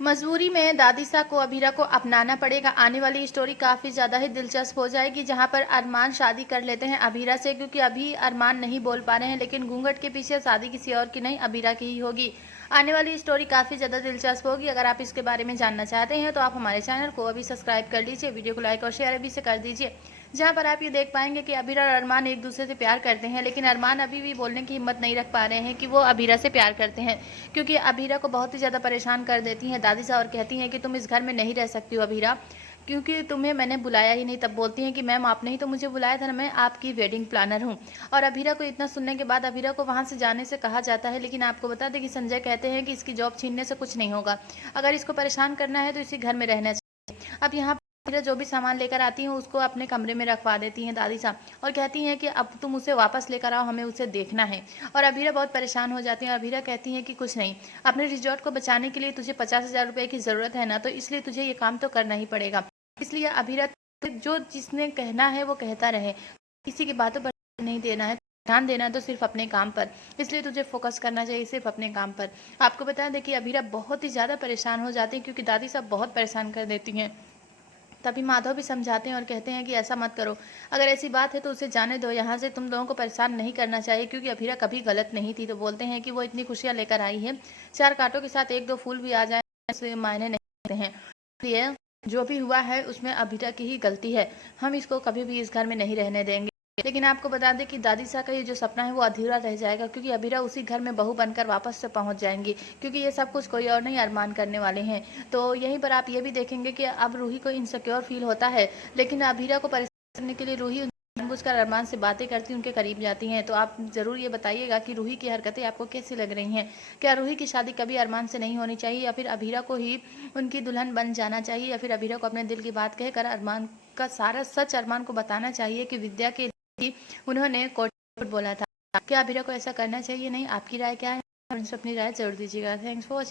मजबूरी में दादीसा को अभीरा को अपनाना पड़ेगा। आने वाली स्टोरी काफ़ी ज़्यादा ही दिलचस्प हो जाएगी, जहां पर अरमान शादी कर लेते हैं अभीरा से, क्योंकि अभी अरमान नहीं बोल पा रहे हैं, लेकिन घूंघट के पीछे शादी किसी और की नहीं अभीरा की ही होगी। आने वाली स्टोरी काफ़ी ज़्यादा दिलचस्प होगी। अगर आप इसके बारे में जानना चाहते हैं तो आप हमारे चैनल को अभी सब्सक्राइब कर लीजिए, वीडियो को लाइक और शेयर अभी से कर दीजिए, जहां पर आप ये देख पाएंगे कि अभीरा और अरमान एक दूसरे से प्यार करते हैं, लेकिन अरमान अभी भी बोलने की हिम्मत नहीं रख पा रहे हैं कि वो अभीरा से प्यार करते हैं, क्योंकि अभीरा को बहुत ही ज़्यादा परेशान कर देती हैं दादीसा और कहती हैं कि तुम इस घर में नहीं रह सकती हो अभीरा, क्योंकि तुम्हें मैंने बुलाया ही नहीं। तब बोलती हैं कि मैम आपने ही तो मुझे बुलाया था ना, मैं आपकी वेडिंग प्लानर हूँ। और अभीरा को इतना सुनने के बाद अभीरा को वहाँ से जाने से कहा जाता है, लेकिन आपको बता दें कि संजय कहते हैं कि इसकी जॉब छीनने से कुछ नहीं होगा, अगर इसको परेशान करना है तो इसी घर में रहना चाहिए। अब यहाँ अभीरा जो भी सामान लेकर आती हैं उसको अपने कमरे में रखवा देती हैं दादी साहब, और कहती हैं कि अब तुम उसे वापस लेकर आओ, हमें उसे देखना है। और अभीरा बहुत परेशान हो जाती हैं और अभीरा कहती हैं कि कुछ नहीं, अपने रिजॉर्ट को बचाने के लिए तुझे 50,000 रुपये की ज़रूरत है ना, तो इसलिए तुझे ये काम तो करना ही पड़ेगा। इसलिए अभीरा जो जिसने कहना है वो कहता रहे, किसी की बातों पर नहीं देना है, ध्यान देना है तो सिर्फ अपने काम पर, इसलिए तुझे फोकस करना चाहिए सिर्फ अपने काम पर। आपको बता दें कि अभीरा बहुत ही ज़्यादा परेशान हो जाती है, क्योंकि दादी साहब बहुत परेशान कर देती हैं। तभी माधव भी समझाते हैं और कहते हैं कि ऐसा मत करो, अगर ऐसी बात है तो उसे जाने दो, यहाँ से तुम लोगों को परेशान नहीं करना चाहिए, क्योंकि अभीरा कभी गलत नहीं थी। तो बोलते हैं कि वो इतनी खुशियाँ लेकर आई है, 4 कांटों के साथ 1-2 फूल भी आ जाए इससे मायने नहीं रखते हैं। इसलिए जो भी हुआ है उसमें अभीरा की ही गलती है, हम इसको कभी भी इस घर में नहीं रहने देंगे। लेकिन आपको बता दें कि दादीसा का ये जो सपना है वो अधूरा रह जाएगा, क्योंकि अभीरा उसी घर में बहू बनकर वापस से पहुंच जाएंगी, क्योंकि ये सब कुछ कोई और नहीं अरमान करने वाले हैं। तो यहीं पर आप ये भी देखेंगे कि अब रूही को इनसिक्योर फील होता है, लेकिन अभीरा को परेशान करने के लिए रूही जानबूझकर अरमान से बातें करती, उनके करीब जाती हैं। तो आप ज़रूर ये बताइएगा कि रूही की हरकतें आपको कैसी लग रही हैं। क्या रूही की शादी कभी अरमान से नहीं होनी चाहिए, या फिर अभीरा को ही उनकी दुल्हन बन जाना चाहिए, या फिर अभीरा को अपने दिल की बात कहकर अरमान का सारा सच अरमान को बताना चाहिए कि विद्या के उन्होंने कोट बोला था। क्या अभीरा को ऐसा करना चाहिए? नहीं, आपकी राय क्या है? अपनी राय जरूर दीजिएगा। Thanks for watching.